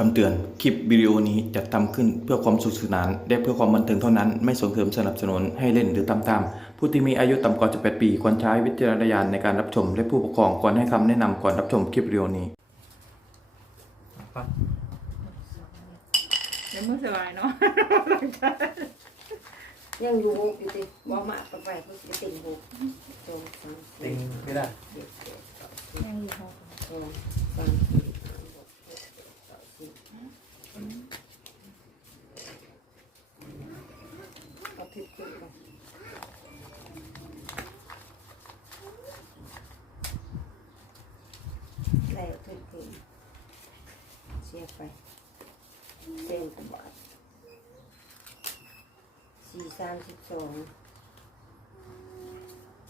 คำเตือน คลิปวิดีโอนี้จัดทำขึ้นเพื่อความสนุขสนาน และเพื่อความบันเทิงเท่านั้น ไม่ส่งเสริมสนับสนุนให้เล่นหรือตามตาม ผู้ที่มีอายุต่ำกว่า 18 ปี ควรใช้วิจารณญาณในการรับชม และผู้ปกครองควรให้คำแนะนำก่อนรับชมคลิปวิดีโอนี้ฟังเดี๋ยวมือสบายเนาะ ยังอยู่หกอยู่ติบ่มากกับไปเขาสิติ่งหกสองสามติสี่งไม่ได้เจ็ดแปดเก้าสิบยังอยู่หก สองสามสี่ห้าหกเจ็ดแปดเก้าสิบ เอาทิพย์ขึ้นไปได้เอาทิพย์ขึ้นเสียไปเส้นกระบาทสี่สามสิบสอง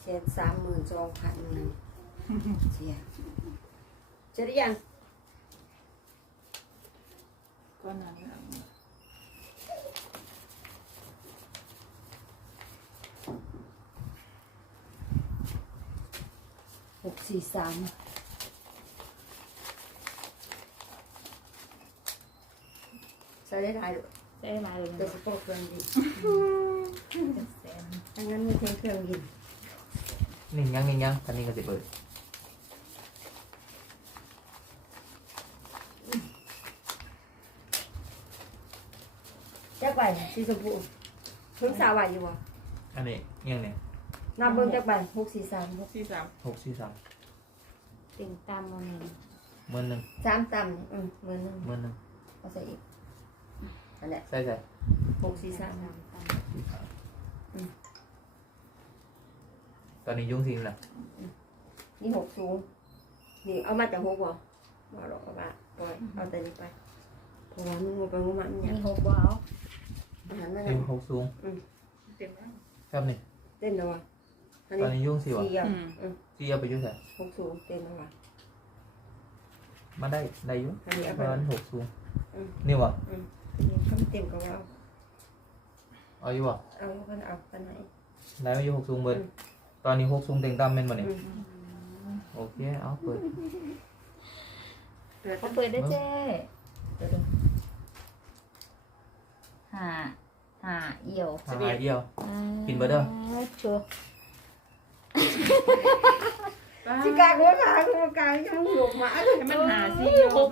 เสียสามหมื่นสองพันหนึ่งเสียจะได้ยัง ก็นั้นน่ะหกสี่สามใส่ได้หลายด้วยได้มาเลยโดยเฉพาะเครื่องดินแสนดังนั้นมีเพียงเครื่องดินนิ่งยังนิ่งยังตอนนี้ก็จะเปิด แจ็คใบสีชมพูเพิ่งสาวไหวอยู่วะอันนี้ยังเนี่ยนับเบิ้งแจ็คใบหกสี่สามหกสี่สามหกสี่สามติ่งตามมันหนึ่งหมื่นหนึ่งสามตำอืมหมื่นหนึ่งหมื่นหนึ่งเอาใส่อีกอันเนี้ยใช่ใช่หกสี่สามสี่สามตอนนี้ยุ่งสิงแล้วนี่หกสูงนี่เอามาจากหกบ่มาหรอกเอามาปล่อยเอาแต่นี้ไปเพราะว่ามันงูไปงูมันเนี่ยมีหกว้าวอา หารนั่นเต็มน่ะหกสูงเต็มแล้วครับนี่เต้นแล้ววะอันตอนนี้นี้ยุ่งสิวะสี่อะอืมอืมสี่เอาไปยุ่งใส่หกสูงเต้นแล้ววะ มาได้ได้อยุ่งอันนี้เอาปไประมาณหกสูงอืม นี่วะอืมอันนี้ก็ไม่เต็มกับเราเอาอยู่วะเอากันเอากันไหนได้มาอยู่หกสูงเบิดตอนนี้หกสูงเต็งตามเป็นมาเนี่ยอืมโอเคเอาเปิดเปิด เขาเปิดได้เจ้ เดี๋ยวดูหาหาเอี่ยวหาหายเดียวกินเบิดเด้อชัวป้าชิกาหัวขาหัวกลางยังหลบหมาเลยให้มันหาสี่โยโยก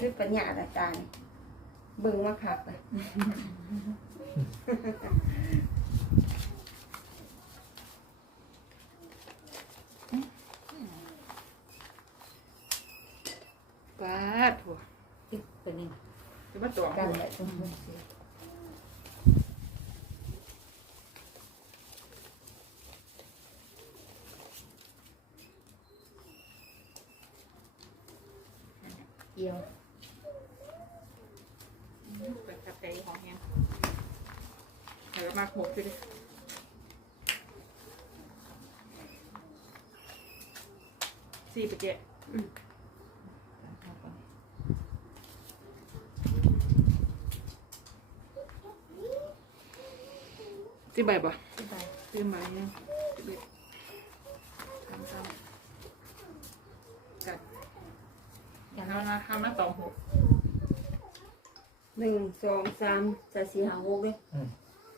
ซื้อปัญญาละตายเบิ่งมาขับไปป้าถั่วตัวนี้จะมาตัวกันแหละตรงนี้สิเอี่ยว เปิดกับใจของแฮมแล้วมาหกคือสี่ไปเจ็ดสิบใบป่ะที่ไปซื้อมาเนี่ยสิบเอ็ดทำซ้ำกัด อย่าง ทำมาทำมาสองหก หนึ่งสองสามจะสี่หาหกเลยอืม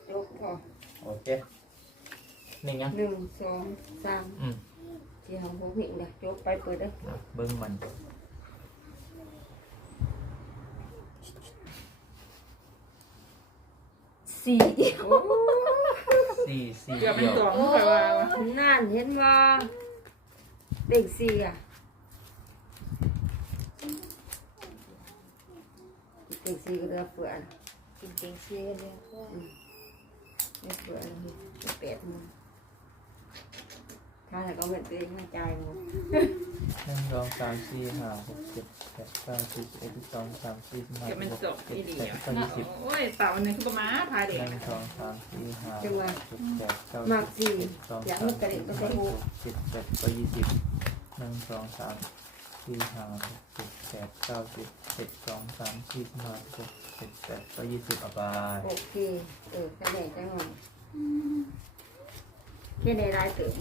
ยกพอโอเคนิ่งยังหนึ่งสองสามอืมสี่หาหกวิ่งเลยยกไปเปิดเลยอะเบิ้งมันสี่เดียวสี่สี่เกือบเป็นเดียวตัวไม่ค่อยว่าวะนั่นเห็นว่าเด็กสี่อะ เด็กสี่ก็เรือเปลือนกินเต็งซีกันเลยเรือเปลือนแปดโมงแทข้าแต่ก็เหมือนตัวเองมาจ่ายหมดหนึ่งสองสามสี่ห้าหกเจ็ดแปดเก้าสิบสิบเอ็ดสิบสองสิบสามสิบสี่สิบห้าเดี๋ยวมันสิบจหบกเจ็ดอีดีแปดอะเก้ายี่สิบโอ้ยเต่าหนึ่งคือประมาพายเด็กหนึ่งสองสามสี่ห้าหกเจ็ดแปดเก้ามักสิบสี่สองอยากสามมีกระดิ่งก็ใส่หูเจ็ดแปดเก้ายี่สิบหนึ่งสองสาม สี่ห้าหกเจ็ดแปดเก้าสิบเจ็ดสองสามสี่ห้าหกเจ็ดแปดเก็ยี่สิบอบายโอเคเออจะไหนจังหวะแค่ในรายตื่น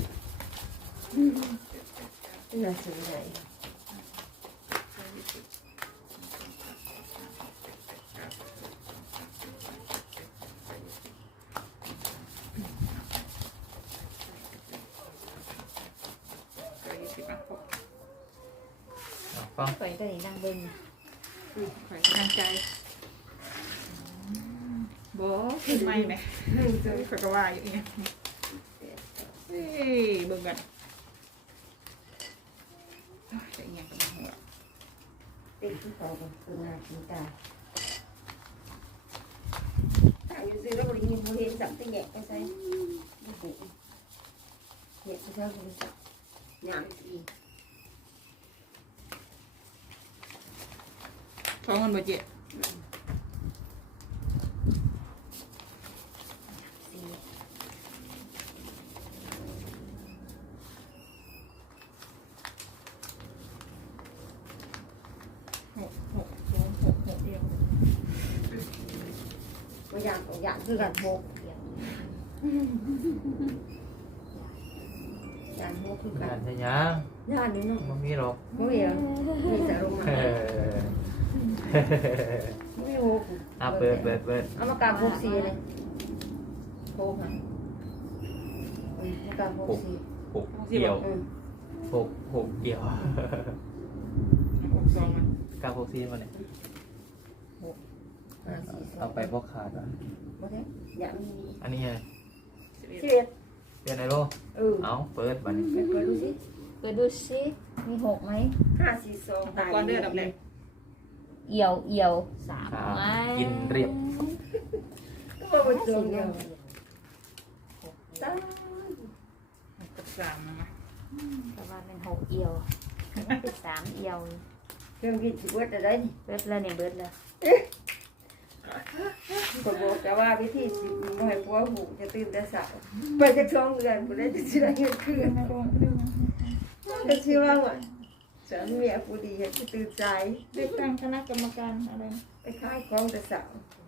นี่เราซื้อไหนเก้ายี่สิบอะหก เอาฟังข่อยก็ได้นั่งเบิ่งอืมข่อยกำลังใจบอขึ้นไม่ไหมหนึ่งเจสอองข่อยก็ว่าอยู่เนี่ยเฮ้ยเบิ่งกันโอ้ยจะเอียงกันหัวติดที่สองคือนาทีตาถ้าอยู่ซื้อแล้วบริเวณบริเวณสัมติแยกไปใส่ไม่เห็นเนี่ยจะใช้บริษัทงาน ท้องเงินบ่เจ็ดสี่หกหกสองหกหกเดียวตัวอย่างตัวอย่างคือกันหกเดียวอย่างหกคือกังานนจะยังย่านนี้เนาะไม่มีหรอกไม่เหรอมีแต่โรงงาเอนอ ไม่หกอะเปิดเปิดเปิดเอามากางหกสีเลยหกค่ะอืมมากางหกสีหกเดี่ยวอืมหกหกเดี่ยวหกสองมันกาหกซีนมาเนี่ยห้าสี่สองเอาไปพวกขาดอะบ่ได้อย่ามีอันนี้ไงสิบเอ็ดสิบเอ็ดเปลี่ยนไอโร่เออเอาเปิดบันนี้ไปเปิดดูสิเปิดดูสิมีหกไหมห้าสี่สองตายก่อนเดือนดับแรก เอี่ยวเอี่ยวสามขาไม้กินเรียบ ก็มาจงเดียวหกตายกับสามนะประมาณเป็นหกเอี่ยวมันเป็นสามเอี่ยวเครื่องบินสิเบิดอะไรนี่เบิดแล้วเนี่ยเบิดแล้วก็บอกแต่ว่าวิธีสิบ่ให้ผัวหูจะตื่นแต่เช้าไปจะช่องเดือนบ่ได้จะสิได้เงินคืนก็ชื่อว่าว่า สามีเมียผู้ดีจะตื่นใจเลือกตั้งคณะกรรมการอะไรนะไปขายของแต่เช้า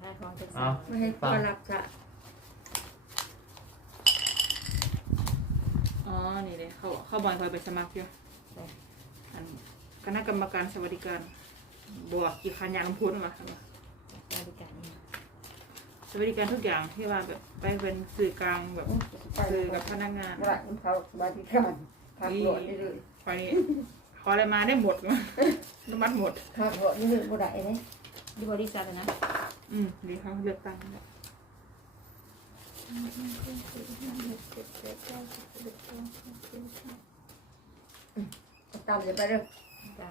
ห้าของจะเอาสามไม่ให้ผัวรับจ้ะอ๋อ นี่เลยเขาเขาบอลคอยไปสมัครอยู่อันคณะกรรมการสวัสดิการบวกกี่คันยานพุ้นมาบริการนี่สวัสดิการทุกอย่างที่ว่าแบบไปเป็นสื่อกลางแบบไปสื่อกักับบพนักงานร้านเขาบริการพักรถได้เลยคอยนี้ ขออะไรมาได้หมดมาอนุมัติหมดพักรถนี่เลยบ่ได้เลยที่บริษัทอะนะอืมดีเขาเลือกตั้งแล้วตามจะไปเด้อจ้ะ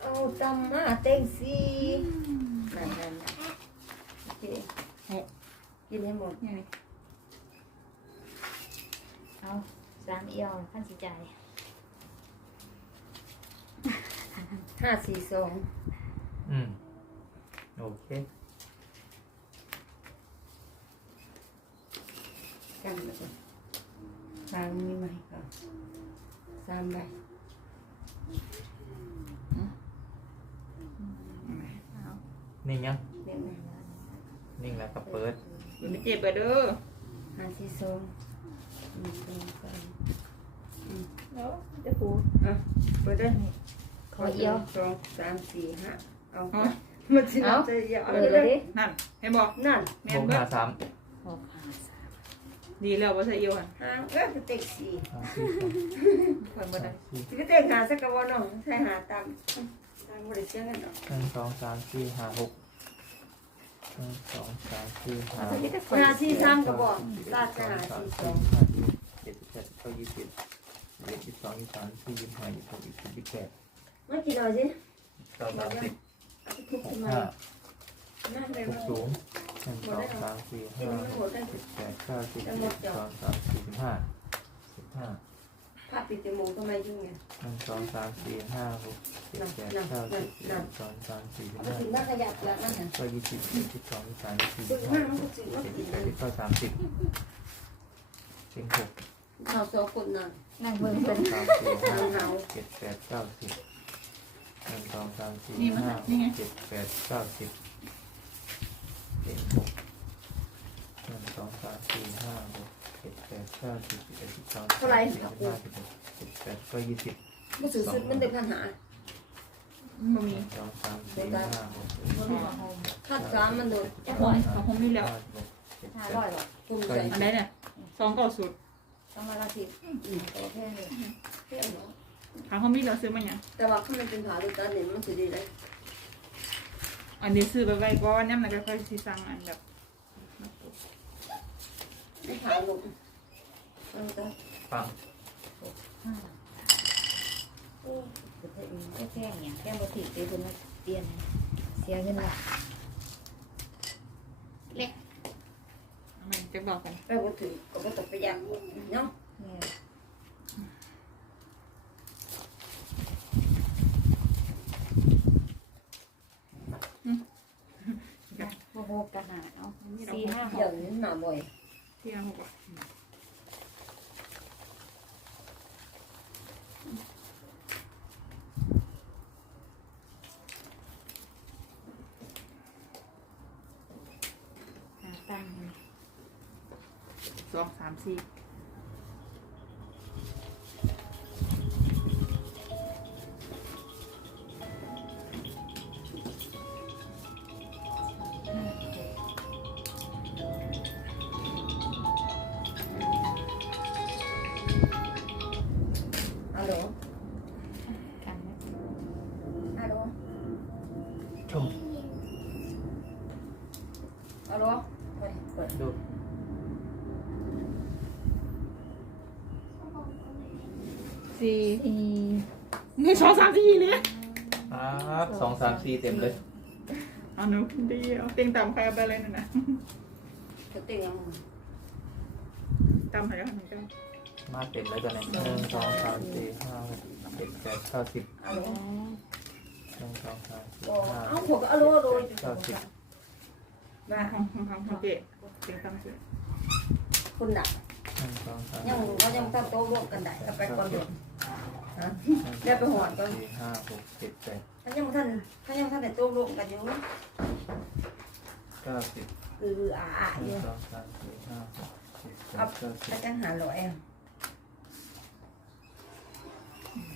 เอาตำมาเต็งสีนั่นนั่นนั่นโอเคกินให้หมดนี่นี่ เอาสามเอี่ยวขั้นสิจ่ายห้าสี่สองอืม โอเค กันแล้วก็ทางมีไหมครับสามใบเอานิ่งยัง เล่นนะนิ่งแล้วก็เปิดเดี๋ยวไม่เจ็บไปเด้อห้าสี่สอง แล้วจะพูดอะเปิดได้ขอเอี่ยวสองสามสี่ห้าเอาอ๋อมันสิเอาใจเอี่ยวเอาเปิดเลเลยยดินั่นให้บอกนั่นแม่หนกเบิห้าดสามหกห้าสามดีแล้วว่าใส่เอียวหันหางเอ้ยเป็นเต็กสี่สามสี่สองคอยบ่ได้สามสี่สิก็เต็กหาสักกะวันน้องใช่หาตามตามบริเชียงกันเนาะหนึ่งสองสามสี่ห้าหกหนึ่งสองสามสี่ห้าเอาหตัวกนี้ก็ขอหาสี่สามกระบอกสิบลาดเอ็ดจะสิบหาสองสี่สิบสสาอมงสิบ ยี่สิบเอ็ดยี่สิบสองยี่สิบสามยี่สิบสี่ยี่สิบห้ายี่สิบหกยี่สิบเจ็ดยี่สิบแปดมากินเอาสิเก้าสามสิบเอาไปทุบหขึ้กนมาห้านั่นเลยหกว่าสูงหนึ่งสองสามสี่ห้าหกเจ็ดแปดเก้าสิบสิบเอ็ดสิบสองสามสี่สิบห้าสิบห้าภาพปิดจมูกทำไมยุ่งเนี่ยหนึ่งสองสามสี่ห้าหกเจ็ดแปดเก้าสิบสิบเอ็ดสิบสองสามสี่สิบเอาไปห้าถึงบ้านขยับแล้วนั่นน่ะก็ยี่สิบยี่สิบสองยี่สิบสามยี่สิบถึสี่งสิบห้าห้ามันก็ถึงว่าเจ็ดติสิดบแปดสิบเก้าสามสิบสิบหก ข่าวสองคนน่ะนั่งเบิ่งสเป็อนงสามสี่ห้าหกเจ็ดแปดเก้าสิบหนึ่งสองสามสี่ห้าหกเจ็ดแปดเก้าสิบสิบหกหนึ่งสองสามสี่ห้าหกเจ็ดแปดเก้าสิบสิบเอ็ดสิบสองสิบสามสิบสี่สิบห้าสิบหกสิบแปดก็ยี่สิบมันสื่อสุดมันเด็กปัญหาบ่มีสองสามสี่ห้าหกคาดการณ์มันโดนเจ้าของเขาคงมีแล้วห้าร้อยหรอกภูมิใจอันไหนเนี่ยสองเก้าสุด ต้องมาละสิบโอเคเลยเที่ยวเนาะหาเขามีแล้วซื้อมาอย่างแต่ว่าข้างในเป็นผาดูตาเนี่ยมันสุดดีเลยอันนี้ซื้อไปไว้ก่อนย่ำไหนก็ค่อยสิสั่งอันแบบไม่ผาลงเอาตาปังห้าโอ้แค่เนี่ยแค่บะถิตีคนมาเปลี่ยนเสียเงินละ อันนั้นจะบอกกันไปบ่ถึงก็บ่ตกไปยากเนาะเนี่ยโอ้โหกระหาเอาสี่ห้าหเดี๋ยวกนี้มาบ่อยที่เราบอกหาตั้ง สอ สี่สี่นี่สองสามสี่เลยครับสองสามสี่เต็มเลยเอาหนูดีเอาเต็งต่ำใครเอาไปเลยนั่นนะก็เตียงต่ำใครก็หนึ่งเก้ามาเต็มเลยตอนนี้หนึ่งสองสามสี่ห้าหกเจ็ดแปดเก้าสิบฮัลโหลหนึ่งสองสามสี่บ่ห้าเอาผมก็ฮัลโหลโดยเก้าสิบว่าของของของของเจ๊เต็งต่ำสุดคุณน่ะห นึ่งสองสามยังเขายังตั้งโต๊ะร่วมกันได้ก็ไปก่อนเดี๋ยวฮะหนึ่งเดี๋ยวไปหอดก่อน สี่ห้าหกเจ็ดแปดถ้ายังท่านถ้ายังท่านได้โต๊ะร่วมกันอยู่เก้าสิบคืออ่าอ่าหอนึ่ยู่งสองสามสี่ห้าหกเจ็ดแปดเก้าสิบ ถ้าจังหาร้อยอะ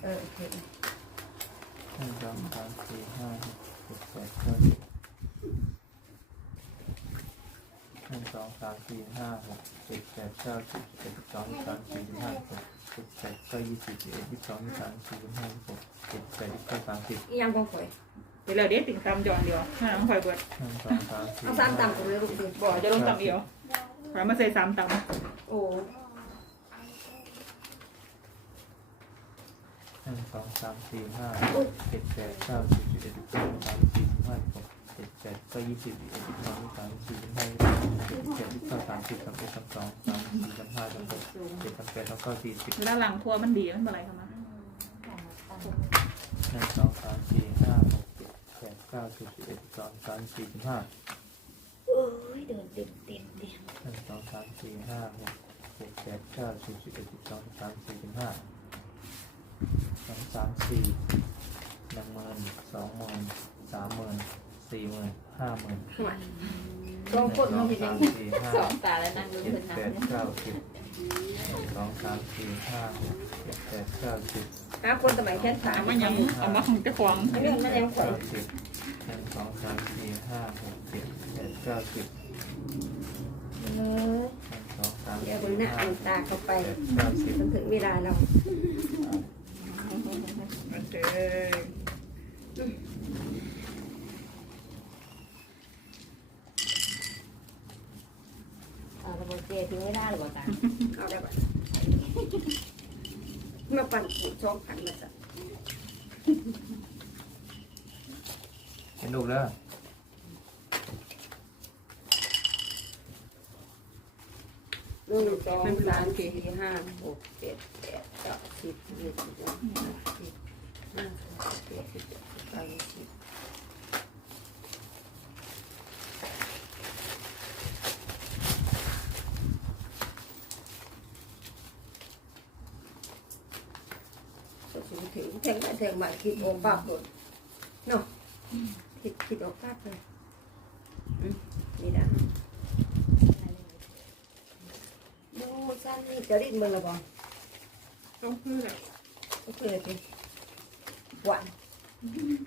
เออโอเค หนึ่งสองสามสี่ห้าหกเจ็ดแปดเก้าสิบ หนึ่งสองสามสี่ห้าหกเจ็ดแปดเก้าสิบเจ็ดสิบสองยี่สิบสามสี่สิบห้าหกเจ็ดแปดเก้ายี่สิบยี่สิบเอ็ดยี่สิบสองยี่สิบสามสี่สิบห้ายี่สิบหกเจ็ดแปดยี่สิบเก้าสามสิบอีหยังของข่อยเดี๋ยวเราเด็ดติ่งต่ำจอนเดียวห้าน้องคอยเบิดหนึ่งสองสามสี่เอาสามต่ำกันเลยลูกดิบอกจะลงต่ำเดียวขอมาใส่สามต่โอ้หนึ่งสองสามสี่ห้าหกเจ็ดแปดเก้าสิบสิบเอ็ดสิบสองสิบสามสี่สิบห้าสิบหก เจ็ดแปดก้ายี่สิบสิบเอ็ดยี่สิบสองยี่สิบสามยี่สิบสี่ยี่สิบห้ายี่สิบหกยี่สิบเจ็ดยี่สิบแปดสามสิบสามเอ็ดสามสองสามสี่สามห้าสามหกเจ็ดสามแปดสามเก้าสี่สิบำเวหลังทัวมันดีมันเป็นไรคะมาหนึ่งสองสามสี่ห้าหกเจ็ดแปดเก้าสิบสิบเอ็ดสองสามสี่สิบห้าโอ้ยเดินเต็มเต็มเต็มหนึ่งสองสามสี่ห้าหกเจ็ดแปดเก้าสิบสิบเอ็ดสิบสองสิบสามสี่สิบห้าสองสามสี่หนึ่งหมื่นสองหมื่นสามหมื่น สี่หมื่นห้าหมื่นห่วยสองคนมันหเป็นึ่นงยังสองสามสี่ห้าสองตาแล้วนั่งดูเจ็ดเพิ่นแปน้ำดเนี่ยเก้าสิบหนึ่งสองสามสี่ห้าหกเจ็ดแปดเก้าสิบหาคนสมัยแค่สามเอามายังเอามาของเจ้าของอันนี้มันยังข่อยเก้าสิบหนึ่งสองสามสี่ห้าหกเจ็ดแปดเก้าสิบเออหนึ่งสองสามเดี๋ยวสี่คนหน้าห้าเอาตาเข้าไปแปดเก้าสิบมันถึงเวลาเราโอเคเอ เจ๊ทิ้งไม่ได้หรอกตาเอาได้ปะมาปั่นช่องผันมาจ้ะเห็นดูกแล้วหนึ่งสองสามสี่ห้าหกเจ็ดแปดเก้าสิบสิบเอ็ดสิบสองสิบห้าสิบหกสิบเจ็ดสิบแปดสิบเก้าสิบ แทงไปแทงมาคิดโอ้ปากหมดเนาะคิดคิดออกปากเลยอืมนี่ได้โน้สั้นนี่จะรีดมึงละบ่ต้องเพื่อก็คืออะไรหวาน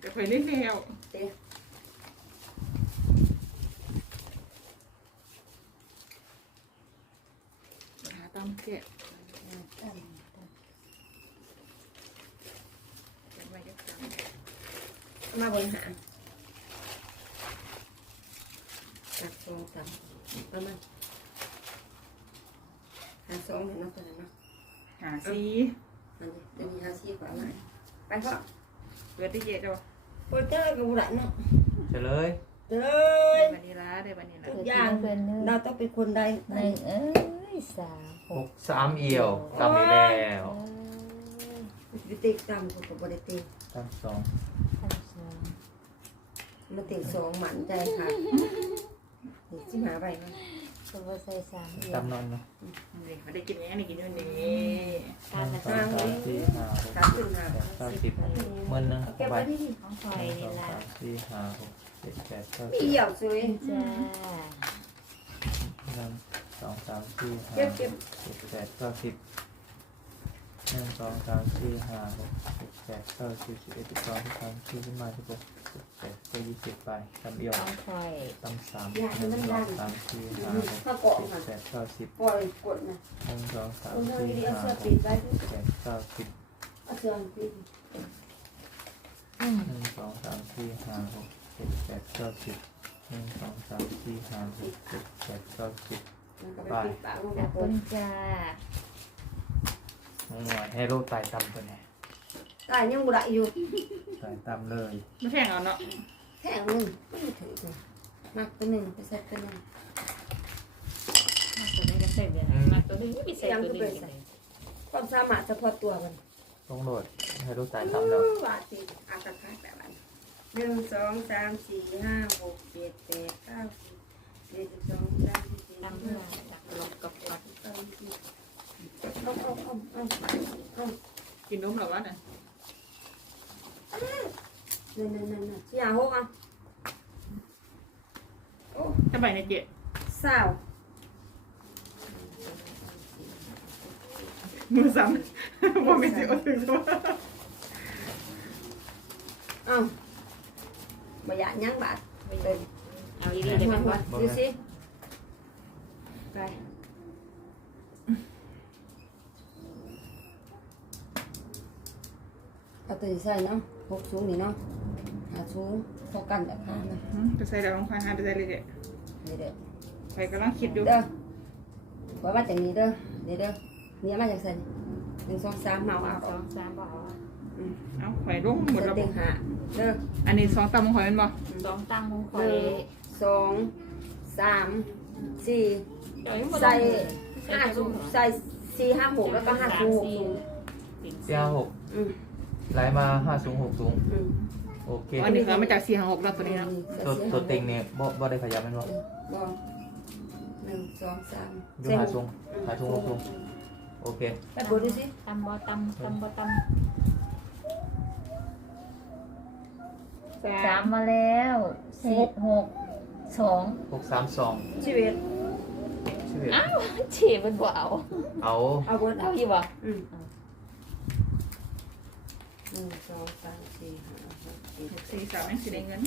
จะไปได้แล้วเต้หาตามแกะไม่ได้จัง มาบนหารจับสองสามประมาณหาสองเห็นเนาะตอนนั้นเนาะหาซีมันจะมีหาสี่กว่าไหมไปพ่อเปิดที่เจ็ดเอาโปรเจอร์กับบุหรี่เนาะเฉลยเลได้ยบันนี้ละได้บันนี้ละทุกอย่างเราต้องเป็นคนใดหนึ่งเอ้ยสามหกสามเอี่ยวตำอีกแล้ววิธีตามกับบริตีตำสองสามสอง มาติ่งสองหมันใจค่ะนี่สิหาไปมั้ยตัวใส่สามเดียวตำนอนเนาะนี่มาได้กินอย่างนี้กินอย่างนี้หนึ่งสองสามสี่ห้าหกสามขึ้นหาแปดเก้าสิบหมื่นหนึ่งเอาเก็บใบไว้ที่นี่ของคหอยนึ่งสนี่องละสามสี่ห้าหกเจ็ดแปดเก้ามีสิบเหี่ยวสวยจ้าหนึ่งสองสามสี่ห้าเก็บเก็บเจ็ดแปดเก้าสิบหนึ่งสองสามสี่ห้าหกเจ็ดแปดเก้าสิบสิบเอ็ดสิบสองสิบสามสิบสี่สิบห้าสิบหก สิบแปดสิบเก้ายี่สิบไปตำเอี่ยวของคอยตำสามหนึ่งสองสามสี่ห้าหกข้าวเกาะเจ็ดมันแปดเก้าสิบปล่อยกดนะหนึ่งสองสามคนทางสี่นี้เอาห้าเสื้อหกปิดไว้เจ็ดเก้าสิบเอาเสื้อปิดอืมหนึ่งสองสามสี่ห้าหกเจ็ดแปดเก้าสิบหนึ่งสองสามสี่ห้าหกเจ็ดแปดเก้าสิบมันก็ไปปิดปากมันขอบก็คุณจ้าหน่วยให้โลกตายตำตัวไหน ตายยังบุได้อยู่ตายตำเลยไม่แพงเอาเนาะแท่งหนึ่งไม่ถือเลยมักตัวหนึ่งไปใส่ตัวหนึ่งตัวนี้ก็ใส่เดือนมาตัวนี้ไม่ใส่ตัวนี้เลยความสามารถเฉพาะตัวมันต้องโหลดให้โลกตายตำแล้วว่าสิอากาศคล้ายแบบนั้นหนึ่งสองสามสี่ห้าหกเจ็ดแปดเก้าสิบเจ็ดสิบสองสามสิบสี่ตามห้าเพื่อจับลบกับกดเอาเอาเอาเอาเอากินนมหรอวะน่ะนั่นนั่นนั่นนั่นสี่ห้าหกอะโอ้ถ้าใบในเจ็ดสาวมือซ้ำว่าไม่สิเอาถึงตัวเอ้าบ่อยากยั้ งบาทเอาเอาอีอีกกเดี๋ยวมามันว่าว่าดูสิไปเอาตัวนี้ใส่เนาะ หกสูงนี่เนาะหาสูงพอกันราคานะจะใส่ดาวของพายหาไปใส่เลยเด็ดนี่เด้อไปกำลังคิดอยู่เด้อว่ามาจากนี้เด้อนี่เด้อเนี่ยมาจากใส่หนึ่งสองสามเมาเอาสองสามบอกเอาข่อยลงหมดเสแล้วเต็งหาเด้ออันนี้สองตำของข่อยเป็นบ่สองตั้งของคหอยนึ่งสองสามสี่ใส่ห้าสูงใส่สี่ห้าหกแล้วก็ห้าสูงหกสูงสี่ห้าหกอืม ไล่มาห้าสูงหกสูงอืมโอเคอันนี้ก็มาจากสี่หกแล้วตัวนี้เนาะตัวตัวเต็งเนี่ยบ่บ่ได้ขยับแมันบ่บอหนึ่งสองสามอยู่หาสูงหาสูงหกสูงโอเคไปบดูสิตำบ่ตำตำบ่ตำสามมาแล้วสิบหกสองหกสามสองชีวิตชีวิตอ้าวฉีดมันบ่เอาเอาเอาบนเอาอีกบ่อืม หนึ่งสองสามสี่ห้าหกเจ็ดสี่สามยังสิได้เงิน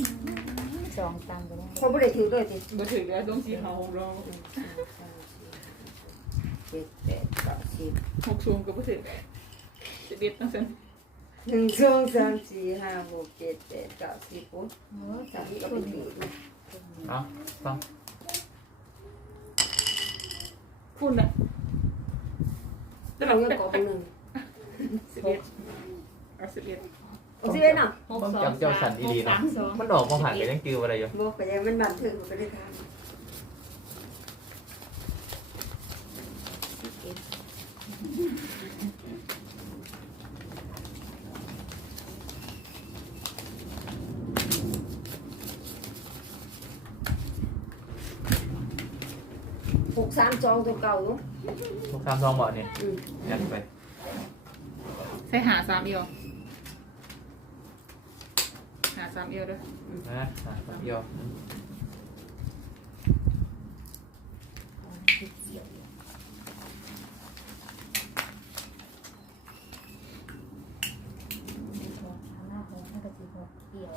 สองตำก็ได้คนไม่ได้ถือด้วยสิบ่ถึงแล้วต้องสี่หกเราหนึ่งสองสามสี่ห้าหกเจ็ดแปดเก้าสิบหกสูงก็บ่ถึงสิบเอ็ดต้องเซ็นหนึ่งสองสามสี่ห้าหกเจ็ดแปดเก้าสิบโอ้โอ้สาสามมก็คไม่นถือนะเอาฟังคุณน่ะแล้วเราเงินกองหนึ่งสิบเอ็ด กสิบเอ็ดหกสิบเอ็ดเนาะหกสองจำเจ้าสันอีดีเนาะมันออกมาผ่านไปยังคิวอะไรอยู่บอกไปยังมันบันทึกไปเลยค่ะหกสามจองตัวเก่าอยู่หกสามจองบาทนี่ยัดไป ใส่หาสามอยู่ สามเอียวเด้วยนะอะสามเอียว คิดเสียวอยู่หนึ่งสองสามห้าหกห้ากระสิบหกเกี่ยว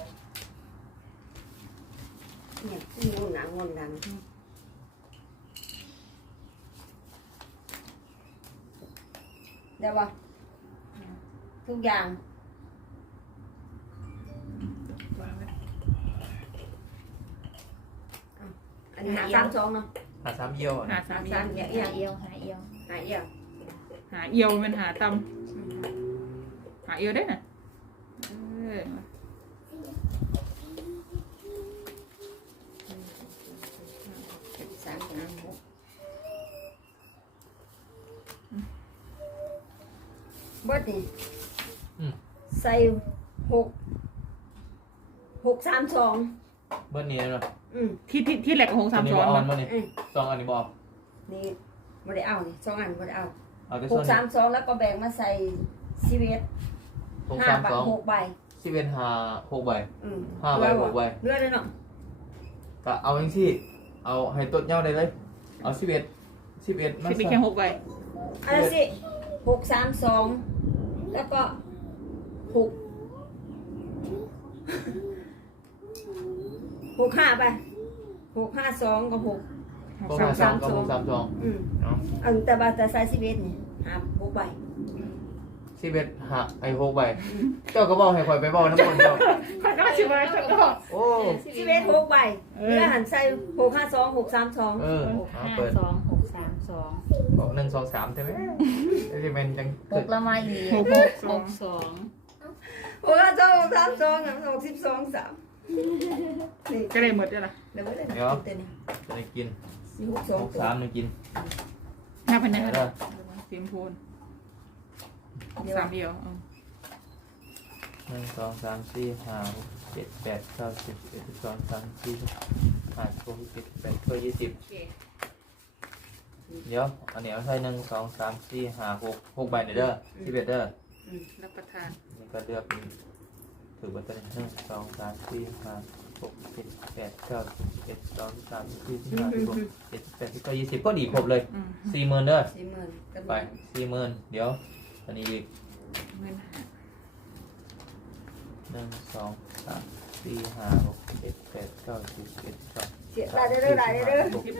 เนี่ยงนหนังงนหนังเดี๋ยววะทุกอย่าง วางไว้ อันนี้หาสามส องเนาะหาสามเอียวหานะสามเอียสาวมเอียหาเอียวหาเอียวหาเอียหาเอียวมันหาตำหาเอียวได้น่ะเออสามสามหกเบิดนี่ใส่หกหกสามสองเบิ้ลนี้เนาะ อืมที่ที่ที่แหลกกับหงอัสานมนี้ซ้บออนกมัอนนมาเนี่ยอืมสองอันนี้บอกนี่ไม่ได้เอานี่สองอันไม่ได้เอาเอาแต่หส่วกนสามสองแล้วก็แบ่งมาใส่ซีเวสหกห้าสามใบสองหกใบ สิบเอ็ดหาหกใบ อืมห้าใบหกใบ เลือดเลยเนาะก็เอาอย่างที่เอาให้ตดเงาได้เลย เอาสิบเอ็ดสิบเอ็ดมาที่เป็นใส่แค่หกใบอันนั้นสิหกสามสองแล้วก็หก หกห้าไปหกห้าสองกับหก หกก็สามมาสามกับหกสามสองอืมเนาะอันแต่บาแต่ใส่ซีเวสนี่หาหกใบสิบเอ็ดหาไอ้หกใบเจ้าก็บอกให้คอยไปบอกน้ำมันเจ้าข้าก็ชิบะจังก็โอ้ซีเวสหกใบเพื่อหันใส่หกห้าสองหกสามสองเออหกเอาห้าเปิดสองหกสามสองบอกหนึ่งสองสามใช่ไหมไอ้ที่เป็นจังหกละไม้อีหกหกสหองกสองหกห้าสองหกสามสองอะหกสิบสองสามนี่ ก็ได้หมดแล้วล่ะเดี๋ยวไม่ได้เดี๋ยวเต็มนี่จะได้กินสี่หกสองหกตัวสามหนึ่งกินหน้าพันธุ์เดี๋นะยวเสียมโพนหกสามเอียวอืมหนึ่งสองสามสี่ห้าหกเจ็ดแปดเก้าสิบเอ็ดสิบสองสามสี่ห้าหกเจ็ดแปดเก้ายี่สิบโอเคเดี๋ยวอันนี้เอาใส่หนึ่งสองสามสี่ห้าหกหกใบเด้อสิบเอ็ดเด้อรับประทานนี่ก็เลือกเป็น ถือว่าตัวนี้หนึ่งสองสามสี่ห้าหกเจ็ดแปดเก้าสิบเอ็ดสองสามสี่ห้าหกเจ็ดแปดสิบเก้ายี่สิบก็ดีครบเลยอืมสี่หมื่นเด้อสี่หมื่นกันไปสี่หมื่นเดี๋ยวอันนี้อีกเงินหาหนึ่งสองสามสี่ห้าหกเจ็ดแปดเก้าสิบเอ็ดสองเสียรายได้เด้อรายได้เด้อหกเจ็ด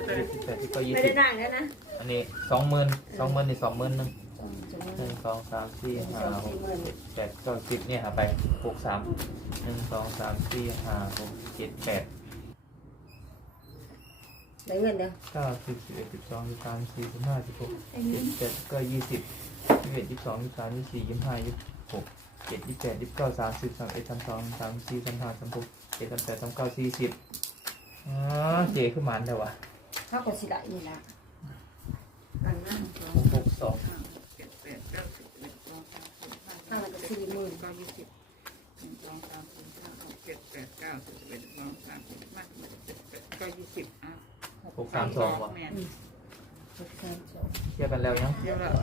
แปดสิบเก้ายี่ไม่สิได้บนั่งแล้วนะอันนี้สองหมื่นสองหมื่นนี่สองหมื่นหนึ่งสองสอง หหมื่นึ่นงสองสามสี่ห้าสองหสี่กหมื่นแปดเก้าสิบเนี่ยหาไปหกสามหนึ่งสองสามสี่ห้าหกเจ็ดแปดได้เงินเด้อเก้าสิบสิบเอ็ดสิบสองสิบสามสี่สิบห้าสิบหกเจ็ดแปดเก็ยี่สิบยี่สิบเอ็ดยี่สิบสองยี่สิบสามยี่สิบสี่ยี่สิบห้ายี่สิบหกเจ็ดยี่สิบแปดยี่สิบเก้าสามสิบสามเอ็ดสามสองสามสี่สามห้าสามหกเจ็ดสามแปดสามเก้าสี่สิบอ๋อเจขึ้นมาอันเดียววะเท่ากับสิได้นี่ละอันนั้นสองหกสอง สี่หมื่นเก้ายี่สิบหนึ่งสองสามสี่ห้าหกเจ็ดแปดเก้าสิบเอ็ดสองสามสี่ห้าหกเจ็ดแปดเก้ายี่สิบอะหกสามสองวะแม่นหกแสนสองเทียบกันแล้วยังเดี๋ยวละห